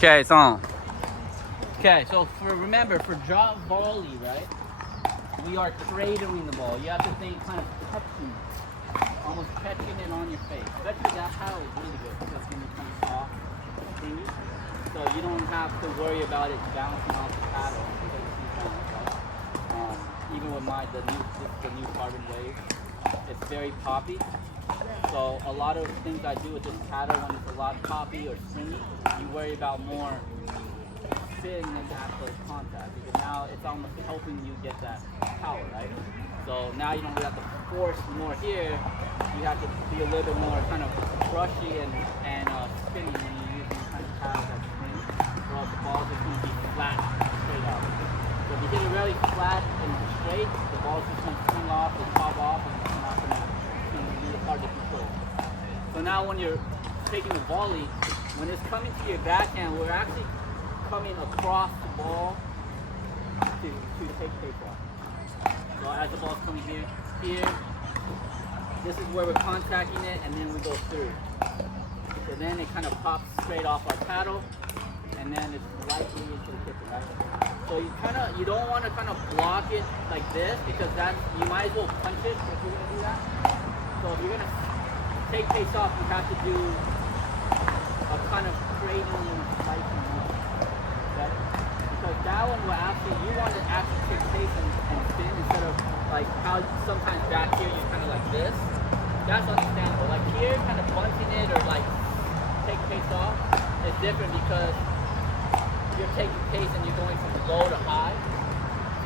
Okay, it's on. Okay, so remember, for drop volley, right? We are cradling the ball. You have to think kind of catching, almost catching it on your face. Especially that paddle is really good because it's going to be kind of soft, thingy. So you don't have to worry about it bouncing off the paddle because it's bounce, right? Even with the new carbon wave, it's very poppy. So a lot of things I do with this paddle when it's a lot poppy or springy, you worry about more spin than the actual contact, because now it's almost helping you get that power, right? So now you don't really have to force more here. You have to be a little bit more kind of brushy and spinny when you're using kind of paddles that spin, or else the ball's just going to be flat straight out. So if you get it really flat and straight, the ball's just going to swing off and pop off, and it's not going to be hard to control. So now when you're taking the volley, when it's coming to your backhand, we're actually coming across the ball to take off. So as the ball's coming here, this is where we're contacting it, and then we go through. So then it kind of pops straight off our paddle, and then it's lightly into the kitchen, right? So you don't want to kind of block it like this, because you might as well punch it if you're gonna do that. So if you're gonna take pace off, you have to do a kind of cradling slicing motion. Okay? Because that one will you want to actually take pace and spin instead of like how sometimes back here you're kind of like this. That's understandable. Like here, kind of bunting it or like take pace off is different because you're taking pace and you're going from low to high.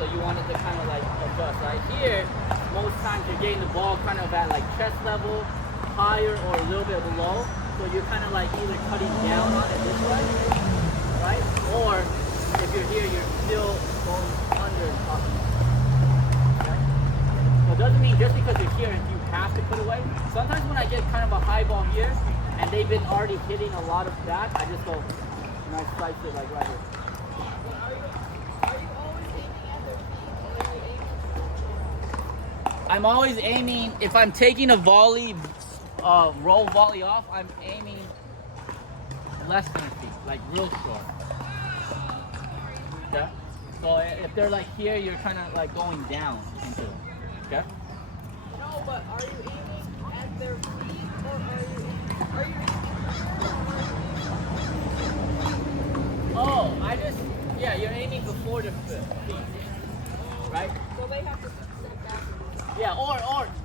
So you want it to kind of like adjust. Right here, most times you're getting the ball kind of at like chest level, higher or a little bit below. So you're kind of like either cutting down on it this way, right? Or if you're here, you're still going under and up. Okay? So it doesn't mean just because you're here you have to put away. Sometimes when I get kind of a high ball here and they've been already hitting a lot of that, I just go and I slice it like right here. I'm always aiming, if I'm taking a volley, roll volley off, I'm aiming less than feet, like real short. Okay? So if they're like here, you're kind of like going down into it. Okay? No, but are you aiming at their feet or are you yeah, you're aiming before the feet, right? So they have to step back. Yeah,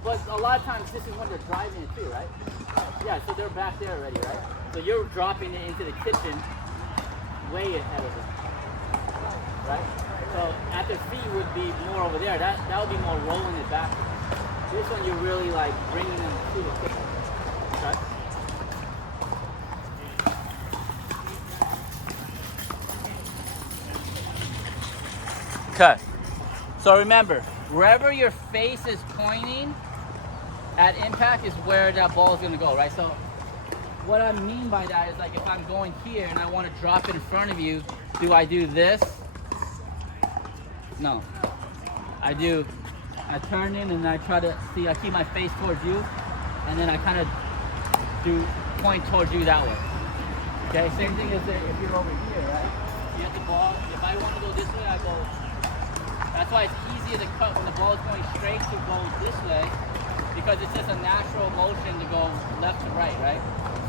but a lot of times this is when they're driving it too, right? Yeah, so they're back there already, right? So you're dropping it into the kitchen way ahead of them, right? So at their feet would be more over there. That would be more rolling it back. This one you're really like bringing them to the kitchen, okay? Okay. So remember, wherever your face is pointing at impact is where that ball is going to go, right? So what I mean by that is like if I'm going here and I want to drop it in front of you, do I do this? No. I turn in and I try to see, I keep my face towards you, and then I kind of point towards you that way. Okay, same thing as if you're over here, right? You have the ball, if I want to go this way, I go. That's why it's easier to cut when the ball is going straight to go this way, because it's just a natural motion to go left to right?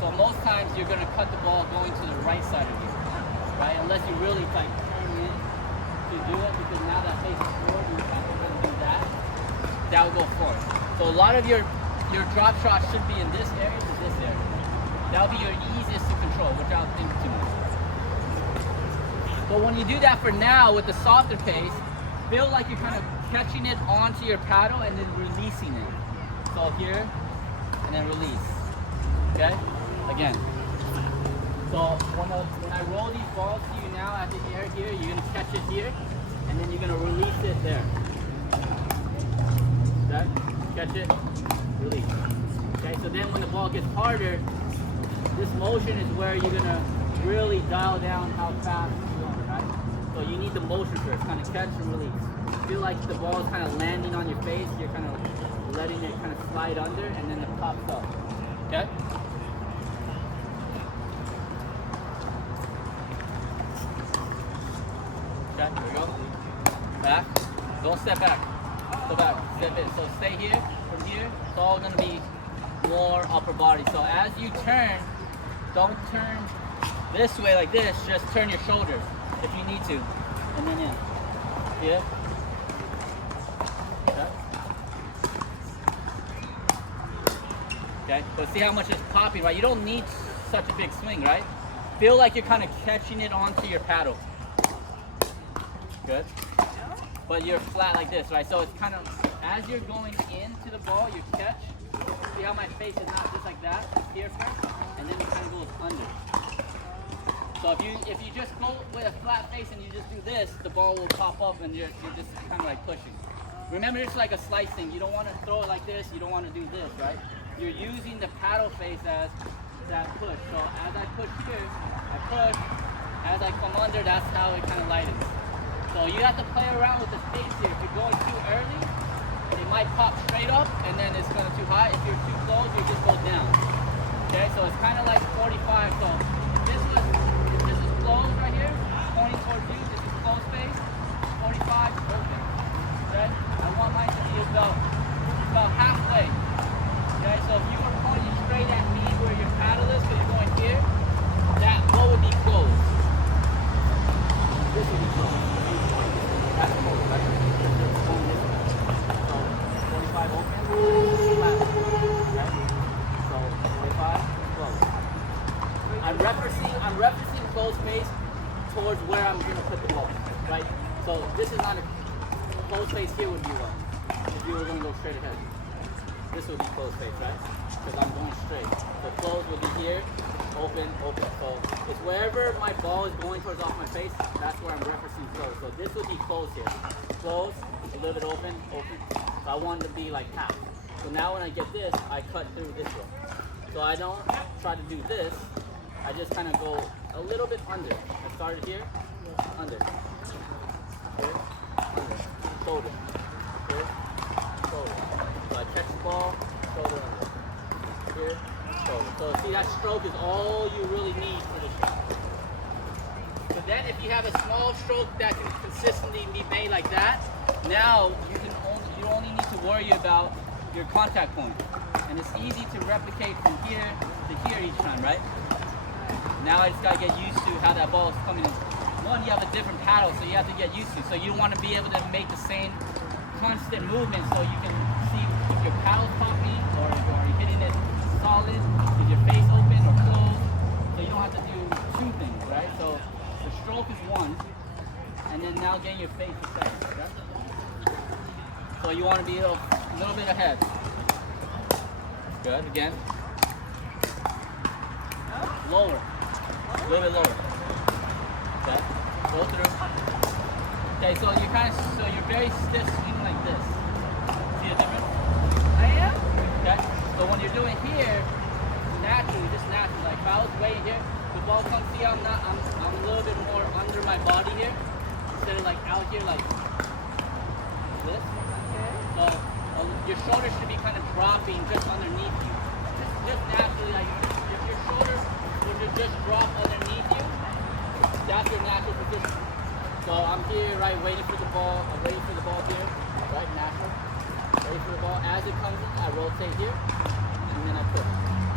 So most times you're going to cut the ball going to the right side of you, right? Unless you really like turn in to do it, because now that face is forward, you're not going to do that. That would go forward. So a lot of your drop shot should be in this area to this area. That would be your easiest to control without thinking too much. So when you do that for now with the softer pace, feel like you're kind of catching it onto your paddle and then releasing it. So here, and then release. Okay? Again. So when I roll these balls to you now at the air here, you're going to catch it here, and then you're going to release it there. Okay? Catch it, release. Okay, so then when the ball gets harder, this motion is where you're going to really dial down how fast you're going, right? So you need the motion first, kind of catch and release. Feel like the ball is kind of landing on your face, you're kind of letting it kind of slide under, and then it pops up. Okay? Okay, here we go. Back. Don't step back. Go back. Step in. So stay here. From here, it's all going to be more upper body. So as you turn, don't turn this way like this. Just turn your shoulders if you need to. And then in. Yeah. Okay. Okay. But see how much it's popping, right? You don't need such a big swing, right? Feel like you're kind of catching it onto your paddle. Good. But you're flat like this, right? So it's kind of, as you're going into the ball, you catch. See how my face is not just like that? It's here first, and then it kind of goes under. So if you just go with a flat face and you just do this, the ball will pop up and you're just kind of like pushing. Remember, it's like a slicing. You don't want to throw it like this. You don't want to do this, right? You're using the paddle face as that push. So as I push here, I push. As I come under, that's how it kind of lightens. So you have to play around with the space here. If you're going too early, it might pop straight up and then it's going too high. If you're too close, you just go down. Okay, so it's kind of like 45. So if this is closed right here, pointing towards you, this is closed space, 45, open. Okay, I want mine to be about halfway. Okay, so if you were pointing straight at me where your paddle is, because you're going here, that ball would be closed. This would be closed. That's closed, right? So 45 open, flat, right? So 45, closed. I'm referencing closed space towards where I'm gonna put the ball, right? So this is not a closed space. Here would be one. If you were gonna go straight ahead, this would be closed space, right? Because I'm going straight. So closed would be here, open, open. So it's wherever my ball is going towards off my face, that's where I'm referencing closed. So this would be closed here. Closed, a little bit open, open. So I want it to be like half. So now when I get this, I cut through this row. So I don't try to do this. I just kind of go a little bit under. I started here, under. Here, under. Shoulder. Here, shoulder. So I catch the ball, shoulder under. Here, shoulder. So see, that stroke is all you really need for the shot. So then if you have a small stroke that can consistently be made like that, now you only need to worry about your contact point. And it's easy to replicate from here to here each time, right? Now I just gotta get used to how that ball is coming in. One, you have a different paddle, so you have to get used to. So you want to be able to make the same constant movement so you can see if your paddle's popping or if you're hitting it solid, is your face open or closed. So you don't have to do two things, right? So the stroke is one, and then now getting your face is second, okay? So you want to be a little bit ahead. Good, again. Lower. A little bit lower. Okay. Go through. Okay, so you're very stiff swinging like this. See the difference? I am? Okay. So when you're doing here, naturally, just naturally, like if I was way here, the ball comes, see I'm a little bit more under my body here, instead of like out here like this. Okay. So your shoulders should be kind of dropping just underneath you. Just naturally, like if your shoulders would just drop underneath you, that's your natural position. So I'm here, right, waiting for the ball. I'm waiting for the ball here, right, natural. Waiting for the ball. As it comes in, I rotate here, and then I push.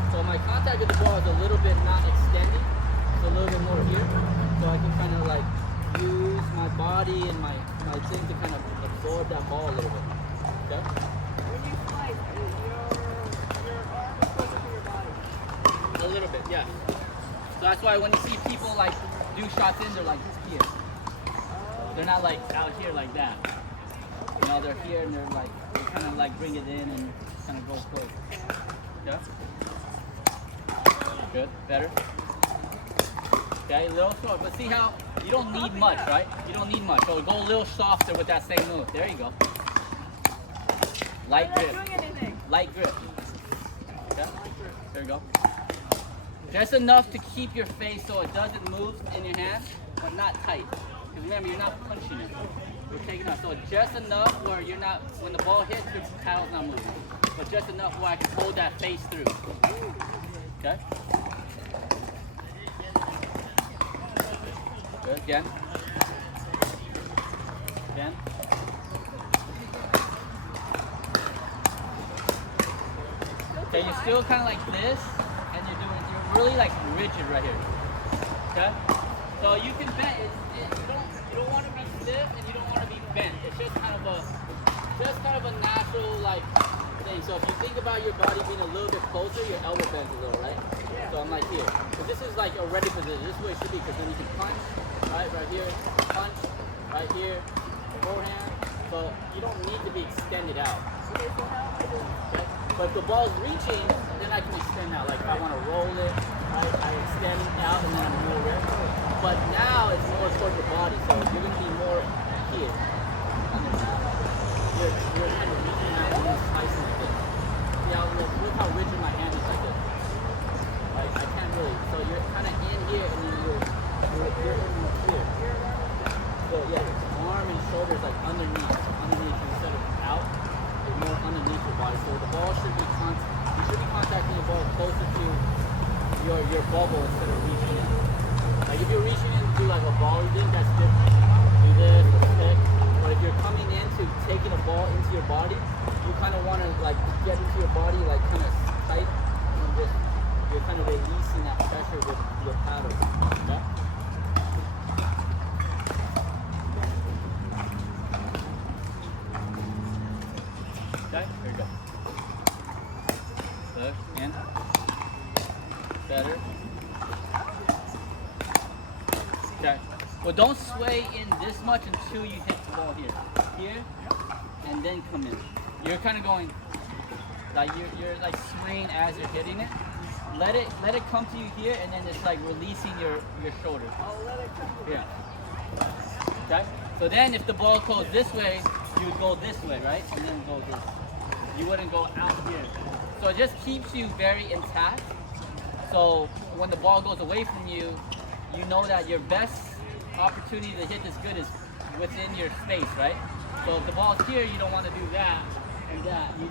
So my contact with the ball is a little bit not extending. It's a little bit more here. So I can kind of like use my body and my thing to kind of absorb that ball a little bit. Okay? When you slice, your arm is closer to your body. A little bit, yeah. So that's why when you see people like do shots in, they're like here. They're not like out here like that. You know, they're here and they're like, they kind of like bring it in and kind of go close. Yeah? Good, better. Okay, a little short, but see how you don't need much, right? You don't need much. So go a little softer with that same move. There you go. Light grip. I'm not doing anything. Light grip. Okay, there you go. Just enough to keep your face so it doesn't move in your hand, but not tight. Because remember, you're not punching it. You're taking off. So just enough where you're not, when the ball hits, your paddle's not moving. But just enough where I can hold that face through. Okay? Good, again. Again. Okay, you're still kind of like this, and you're really like rigid right here. Okay? So you can bend. You don't want to be stiff and you don't want to be bent. It's just kind of a natural like thing. So if you think about your body being a little bit closer, your elbow bends a little, right? Yeah. So I'm like here. Because this is like a ready position. This is where it should be. Because then you can punch, right here, punch, right here, forehand. So you don't need to be extended out. Okay, so how am I doing? Okay? But if the ball's reaching, then I can extend out. Like if I want to roll it, right, I extend out and then I move it. But now it's more towards the body, so you're going to be more here. You're kind of reaching out and then slicing like this. Yeah, look how rigid my hand is like this. Like I can't really. So you're kind of in here and then you're in here. So yeah, arm and shoulders like underneath instead of out. You're more underneath your body. So the ball should be you should be contacting the ball closer to your bubble instead of reaching in. Like if you're reaching in to do like a volley thing, that's different. Do this, or stick. But if you're coming into taking a ball into your body, you kind of want to like get into your body like kind of tight, and just you're kind of releasing that pressure with your paddle. Okay? Okay, here we go. Good, in. Better. Okay. Well, don't sway in this much until you hit the ball here. Here, and then come in. You're kind of going, like you're like swaying as you're hitting it. Let it come to you here, and then it's like releasing your shoulder. I'll let it come to me. Yeah. Okay. So then, if the ball goes this way, you would go this way, right? And then go this. You wouldn't go out here. So it just keeps you very intact. So when the ball goes away from you, you know that your best opportunity to hit this good is within your space, right? So if the ball's here, you don't want to do that and that. You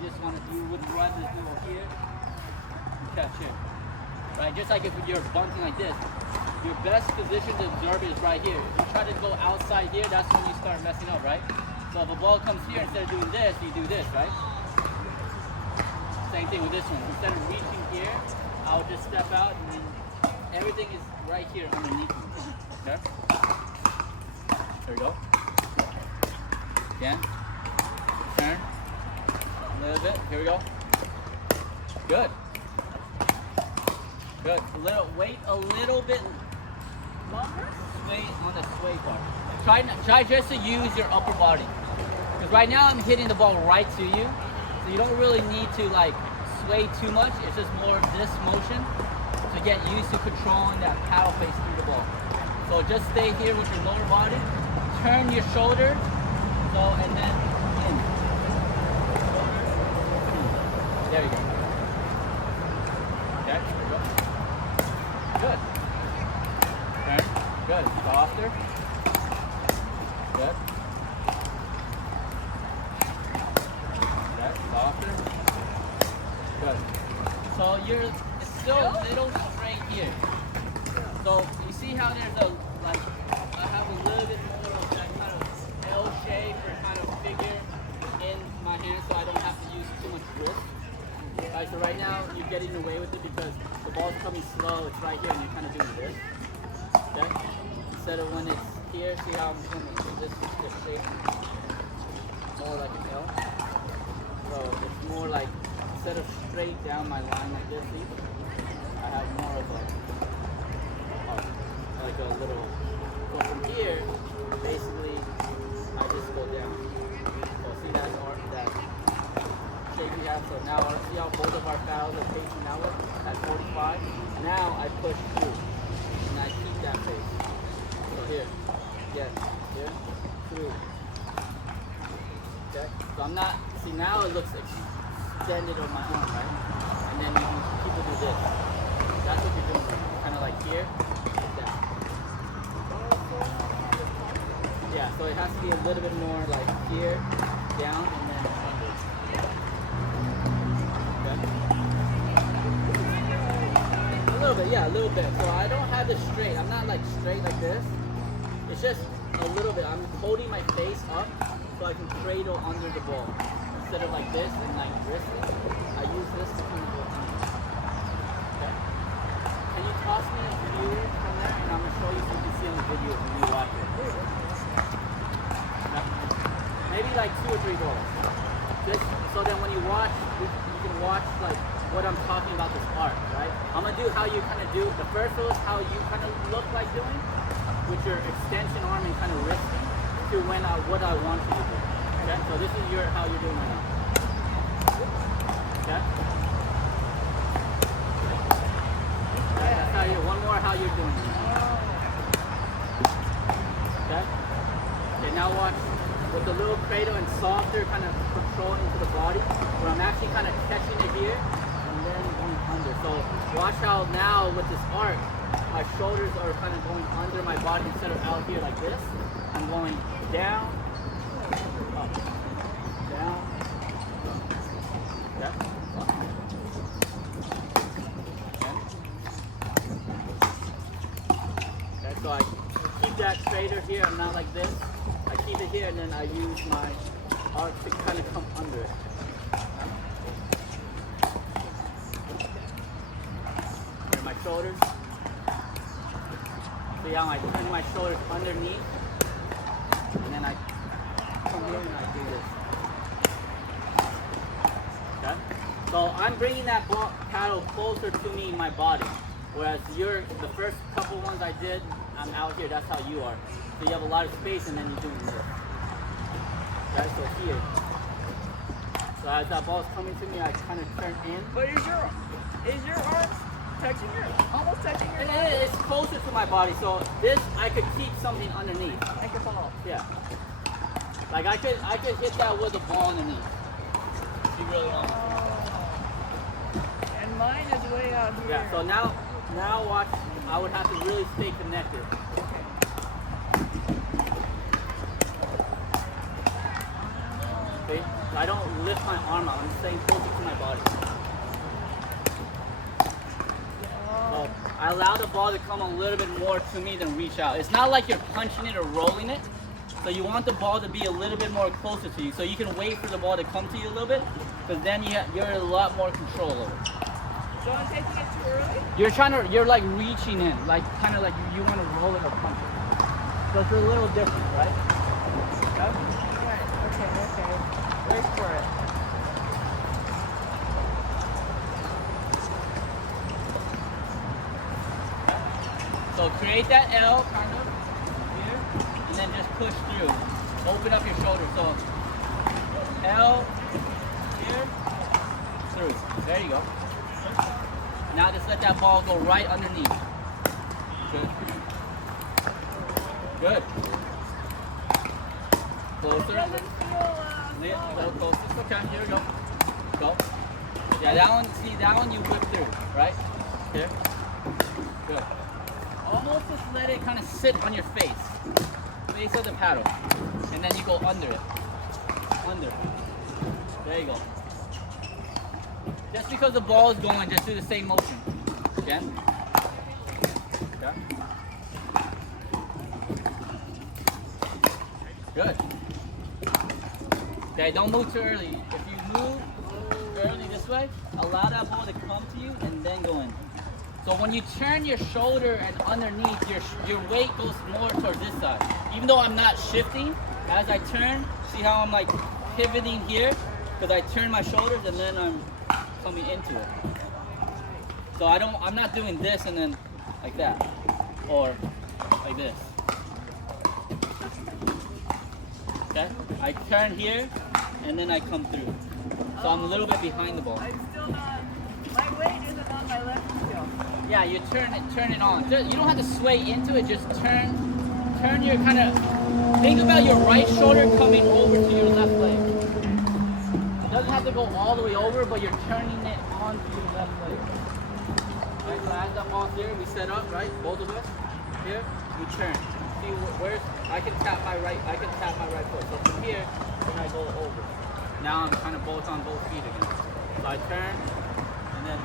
would rather do here and catch here, right? Just like if you're bunting like this, your best position to observe it is right here. If you try to go outside here, that's when you start messing up, right? So if a ball comes here, instead of doing this, you do this, right? Same thing with this one. Instead of reaching here, I'll just step out and then everything is right here underneath me. Okay? There we go. Again. Turn. A little bit. Here we go. Good. Good. Wait a little bit longer. Sway on the sway part. Try just to use your upper body. Because right now I'm hitting the ball right to you. So you don't really need to like sway too much. It's just more of this motion to get used to controlling that paddle face through the ball. So just stay here with your lower body. Turn your shoulder. So and then in. There you go. Okay, there you go. Good. Turn. Good. Softer. Good. Okay, softer. Good. So it's still a little straight here. So you see how there's I have a little bit more of that kind of L shape or kind of figure in my hand so I don't have to use too much grip. Alright, so right now you're getting away with it because the ball's coming slow, it's right here and you're kind of doing this. Okay? Instead of when it's here, see how I'm doing this shape? More like an L. So it's more like, instead of straight down my line like this, see? I have more of like a little, so from here, basically, I just go down. So see that shape we have? So now, see how both of our fouls are facing that way at 45? Now I push through, and I keep that face. So here, yes, here, through. Okay, so I'm not, see now it looks extended on my arm, right? And then people do this. That's what you're doing, kind of like here, like that. Yeah, so it has to be a little bit more like here, down, and then under. Okay? A little bit, yeah, a little bit. So I don't have it straight. I'm not like straight like this. It's just a little bit. I'm holding my face up so I can cradle under the ball. Instead of like this and like wristing, I use this to kind of go under. Okay? Can you toss me a few from there? And I'm going to show you so you can see on the video when you watch it. Okay? Maybe like 2 or 3 balls. Just so then when you watch, you can watch like what I'm talking about, this art, right? I'm going to do how you kind of do. The first one is how you kind of look like doing with your extension arm and kind of wristing to when what I want you to do. Okay? So this is how you're doing right now. Okay? That's how you, one more how you're doing it. Okay? Okay, now watch with the little cradle and softer kind of control into the body, where I'm actually kind of catching it here and then going under. So watch how now with this arc, my shoulders are kind of going under my body instead of out here like this. I'm going down, up, down, up. Okay, so I keep that straighter here. I'm not like this. I keep it here and then I use my arc to kind of come under it. And my shoulders. See how I turn my shoulders underneath and then I come here and I do this. Okay? So I'm bringing that paddle closer to me in my body. Whereas the first couple ones I did, I'm out here, that's how you are. So you have a lot of space and then you're doing this. Okay, so here. So as that ball's coming to me, I kind of turn in. But is your arm touching almost touching your It's closer to my body, so this, I could keep something underneath. like a ball? Yeah. Like I could hit that with a ball underneath. If you really want. And mine is way out here. Yeah, so now watch, I would have to really stay connected. Okay? So I don't lift my arm out, I'm staying closer to my body. So I allow the ball to come a little bit more to me than reach out. It's not like you're punching it or rolling it. So you want the ball to be a little bit more closer to you. So you can wait for the ball to come to you a little bit, because then you're a lot more control over it. So I'm taking it too early? You're like reaching in, like kind of like you want to roll it or punch it. So it's a little different, right? Okay. Wait for it. So create that L kind of here, and then just push through. Open up your shoulder. So L here, through. There you go. Now just let that ball go right underneath. Good. Good. Closer. It doesn't feel Go closer. Okay, here we go. Go. Yeah, that one, see, that one you whip through, right? Here. Good. Almost just let it kind of sit on your face. Face of the paddle. And then you go under it. Under. There you go. Just because the ball is going, just do the same motion. Again. Okay. Good. Okay, don't move too early. If you move early this way, allow that ball to come to you and then go in. So when you turn your shoulder and underneath, your weight goes more towards this side. Even though I'm not shifting, as I turn, see how I'm like pivoting here? Because I turn my shoulders and then I'm coming into it. So I'm not doing this and then like that, or like this. Okay? I turn here and then I come through. So I'm a little bit behind the ball. I'm still not, my weight isn't on my left heel. Yeah, you turn it on. You don't have to sway into it, just turn your kind of, think about your right shoulder coming over to your left leg. It doesn't have to go all the way over, but you're turning it onto your left leg. Right, so as that ball's here, we set up, right? Both of us. Here, we turn. See where's, I can tap my right foot. So from here, then I go over. Now I'm kind of both on both feet again. So I turn, and then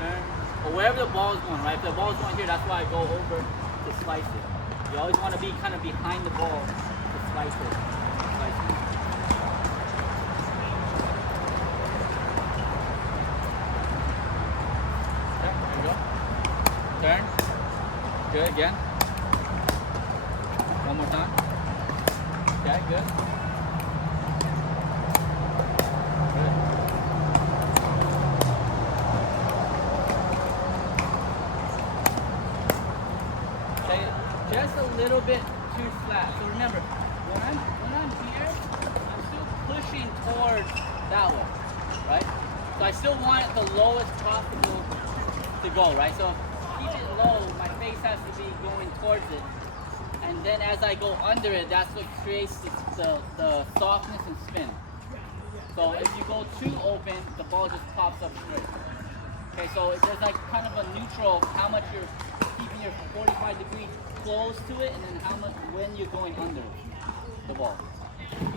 turn. Or wherever the ball is going, right? If the ball is going here, that's why I go over to slice it. You always want to be kind of behind the ball to slice it. Slice it. Okay, there you go. Turn. Good, again. One more time. Okay, good. Good. Okay, just a little bit too flat. So remember, when I'm here, I'm still pushing towards that one, right? So I still want it the lowest possible to go, right? So keep it low, my face has to be going towards it. And then as I go under it, that's what creates the softness and spin. So if you go too open, the ball just pops up straight. Okay, so there's like kind of a neutral, how much you're keeping your 45 degrees close to it, and then how much when you're going under the ball.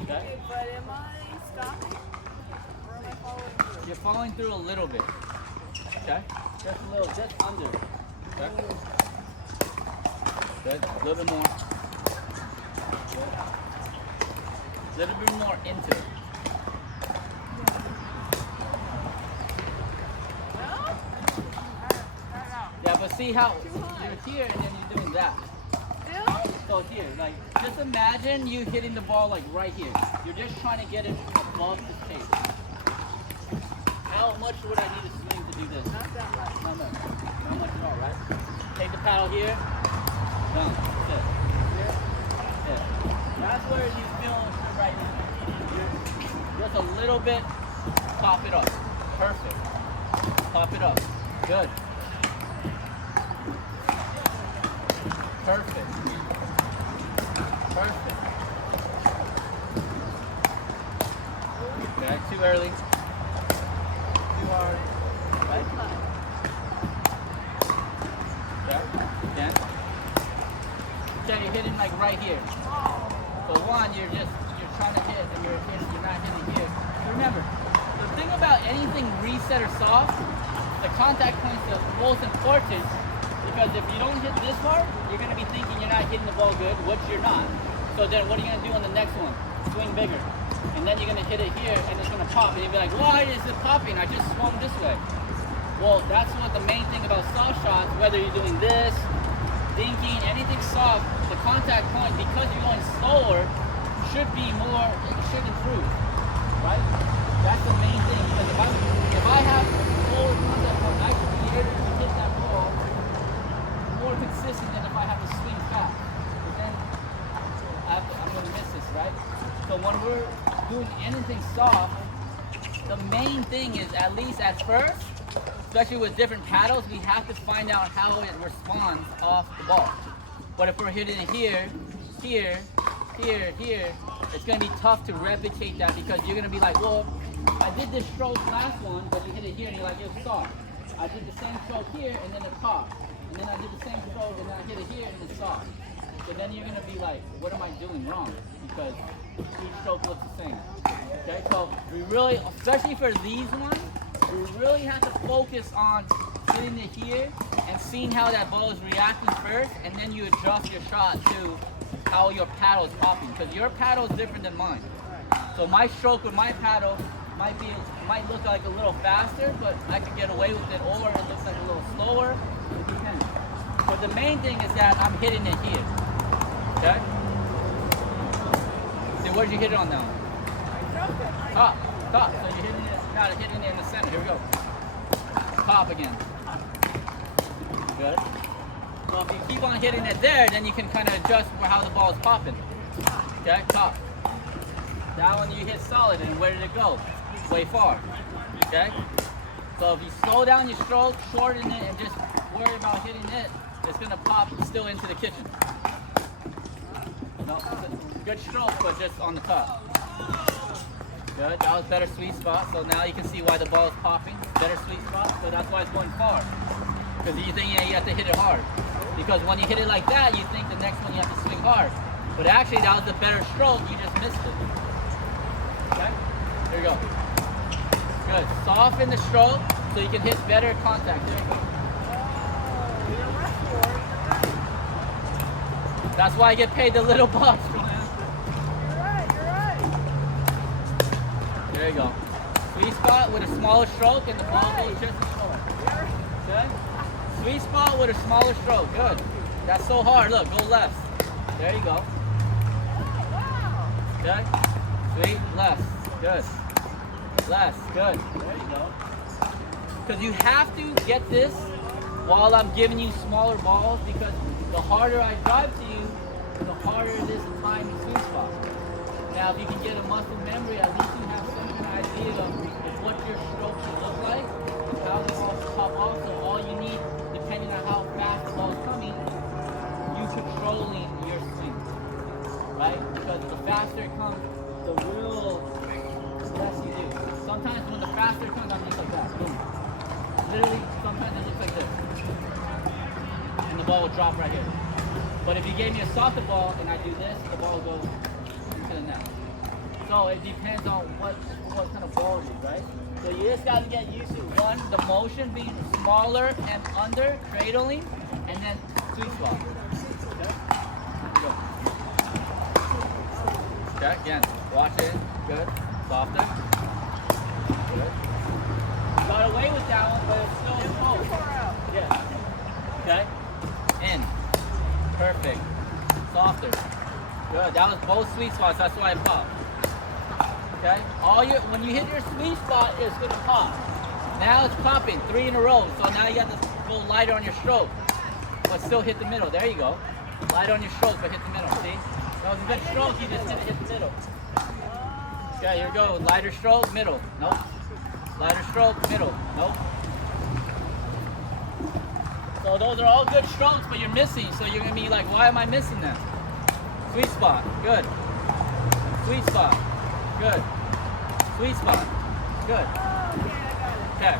Okay? But am I stopping? Or am I following through? You're following through a little bit. Okay? Just a little, just under. Okay? Good. A little bit more. A little bit more into it. Yeah, but see how you're here and then you're doing that. So here, like, just imagine you hitting the ball like right here. You're just trying to get it above the tape. How much would I need to swing to do this? Not that much. Not much. Not much at all, right? Take the paddle here. Down. That's it. Here. That's it. That's where you feel it right now. Just a little bit. Pop it up. Perfect. Pop it up. Good. Perfect. Perfect. Okay, too early. Too hard. Right? Okay, again. Okay, you're hitting like right here. So one, you're trying to hit and you're not hitting here. Remember, the thing about anything reset or soft, the contact point's the most important. Because if you don't hit this hard, you're going to be thinking you're not hitting the ball good, which you're not. So then what are you going to do on the next one? Swing bigger. And then you're going to hit it here and it's going to pop. And you'll be like, why is it popping? I just swung this way. Well, that's what the main thing about soft shots, whether you're doing this, dinking, anything soft, the contact point, because you're going slower, should be more, it should improve. Right? That's the main thing. Because if I have full contact point, I should be able to hit that ball more consistent than if I have to swing fast. But then I'm going to miss this, right? So when we're doing anything soft, the main thing is, at least at first, especially with different paddles, we have to find out how it responds off the ball. But if we're hitting it here, here, here, here, it's going to be tough to replicate that because you're going to be like, well, I did this stroke last one, but you hit it here and you're like, it was soft. I did the same stroke here and then it popped. And then I did the same stroke and then I hit it here and it's soft. So then you're going to be like, what am I doing wrong? Because each stroke looks the same. Okay, so we really, especially for these ones, we really have to focus on hitting it here and seeing how that ball is reacting first, and then you adjust your shot to how your paddle is popping. Because your paddle is different than mine. So my stroke with my paddle might look like a little faster, but I could get away with it, or it looks like a little slower. It depends. But the main thing is that I'm hitting it here. Okay? So where'd you hit it on now? Top. So you're hitting it, not hitting it in the center. Here we go. Top again. Good. So if you keep on hitting it there, then you can kind of adjust for how the ball is popping. Okay, top. That one you hit solid, and where did it go? Way far. Okay? So if you slow down your stroke, shorten it, and just worry about hitting it, it's going to pop still into the kitchen. No, good stroke, but just on the top. Good, that was better sweet spot. So now you can see why the ball is popping. Better sweet spot, so that's why it's going far. Because you think you have to hit it hard. Because when you hit it like that, you think the next one you have to swing hard. But actually that was a better stroke, you just missed it. Okay, here we go. Good, soften the stroke so you can hit better contact. There you go. That's why I get paid the little bucks. You're right, you're right. There you go. Sweet spot with a smaller stroke and the ball goes just as far. Good. Sweet spot with a smaller stroke. Good. That's so hard. Look, go left. There you go. Wow. Okay. Sweet. Left. Good. Left. Good. There you go. Because you have to get this while I'm giving you smaller balls, because the harder I drive to you, the harder it is to find the sweet spot. Now, if you can get a muscle memory, at least you have some idea of what your stroke should look like, how the ball should pop off. So all you need, depending on how fast the ball is coming, you controlling your swing, right? Because the faster it comes, the real less you do. Sometimes when the faster it comes, I'm just like that, boom. Literally, sometimes it looks like this. And the ball will drop right here. But if you gave me a softer ball and I do this, the ball will go into the net. So it depends on what kind of ball it is, right? So you just got to get used to one, the motion being smaller and under, cradling, and then sweet spot. Okay? Go. Okay, again, watch it. Good. Softer. Good. Got away with that one, but it's still close. Yeah. Okay. In. Perfect. Softer. Good. That was both sweet spots. That's why it popped. Okay. When you hit your sweet spot, it's gonna pop. Now it's popping 3 in a row. So now you got to go lighter on your stroke, but still hit the middle. There you go. Light on your stroke, but hit the middle. See? That was a good stroke. You just didn't hit the middle. Okay. Here we go. Lighter stroke, middle. Nope. Lighter stroke, middle. Nope. So those are all good strokes, but you're missing. So you're gonna be like, why am I missing them? Sweet spot, good. Sweet spot, good. Sweet spot, good. Oh, okay, I got it. Okay.